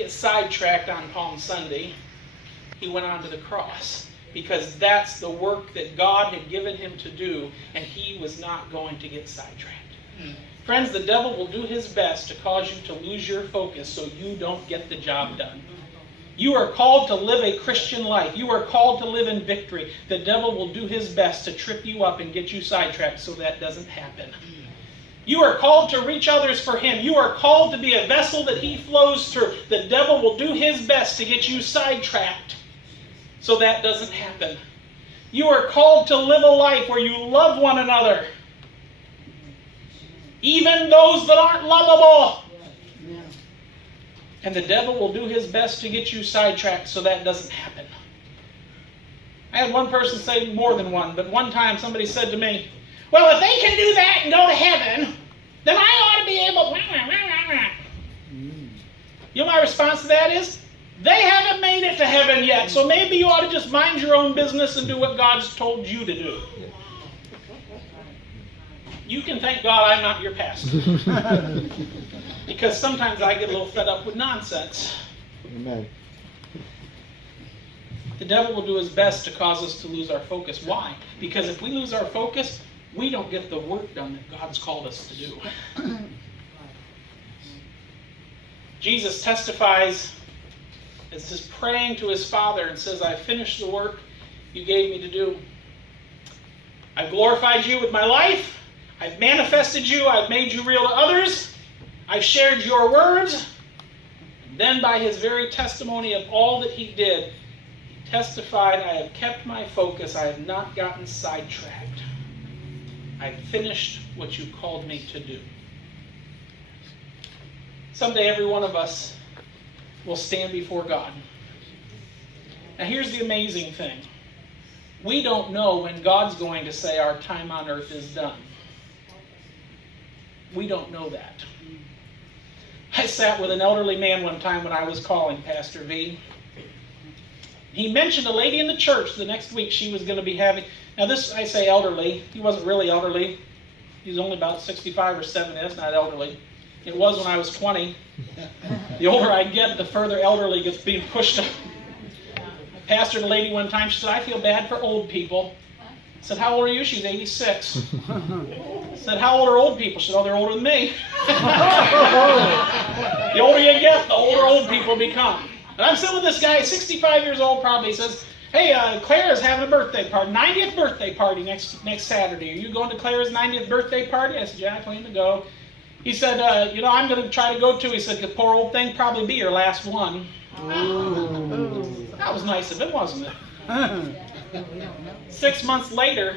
get sidetracked on Palm Sunday. He went on to the cross because that's the work that God had given him to do, and he was not going to get sidetracked. Friends, the devil will do his best to cause you to lose your focus so you don't get the job done. You are called to live a Christian life. You are called to live in victory. The devil will do his best to trip you up and get you sidetracked so that doesn't happen. You are called to reach others for him. You are called to be a vessel that he flows through. The devil will do his best to get you sidetracked so that doesn't happen. You are called to live a life where you love one another, even those that aren't lovable. And the devil will do his best to get you sidetracked so that doesn't happen. I had one person say, more than one, but one time somebody said to me, well, if they can do that and go to heaven, then I ought to be able... You know my response to that is, they haven't made it to heaven yet, so maybe you ought to just mind your own business and do what God's told you to do. You can thank God I'm not your pastor. Because sometimes I get a little fed up with nonsense. Amen. The devil will do his best to cause us to lose our focus. Why? Because if we lose our focus, we don't get the work done that God's called us to do. Jesus testifies as he's praying to his Father and says, I finished the work you gave me to do. I've glorified you with my life. I've manifested you. I've made you real to others. I've shared your words. And then by his very testimony of all that he did, he testified, I have kept my focus. I have not gotten sidetracked. I've finished what you called me to do. Someday every one of us will stand before God. Now here's the amazing thing. We don't know when God's going to say our time on earth is done. We don't know that. I sat with an elderly man one time when I was calling Pastor V. He mentioned a lady in the church the next week she was going to be having... Now this, I say elderly. He wasn't really elderly. He was only about 65 or 70. That's not elderly. It was when I was 20. The older I get, the further elderly gets being pushed up. I pastored a lady one time. She said, I feel bad for old people. I said, how old are you? She's 86. I said, how old are old people? She said, oh, they're older than me. The older you get, the older old people become. And I'm sitting with this guy, 65 years old probably. He says, hey, Claire is having a birthday party, 90th birthday party next Saturday. Are you going to Claire's 90th birthday party? I said, yeah, I plan to go. He said, I'm going to try to go too. He said, the poor old thing probably be your last one. Ooh. That was nice of him, wasn't it? 6 months later,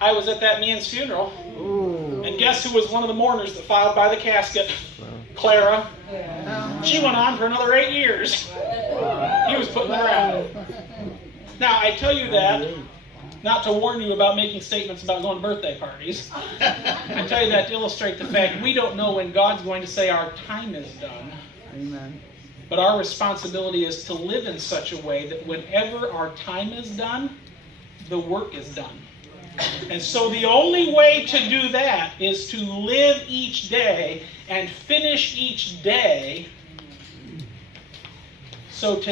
I was at that man's funeral. Ooh. And guess who was one of the mourners that filed by the casket? Clara. Yeah. She went on for another 8 years. He was putting her out. Now, I tell you that not to warn you about making statements about going to birthday parties. I tell you that to illustrate the fact we don't know when God's going to say our time is done. Amen. But our responsibility is to live in such a way that whenever our time is done, the work is done. And so the only way to do that is to live each day and finish each day. So today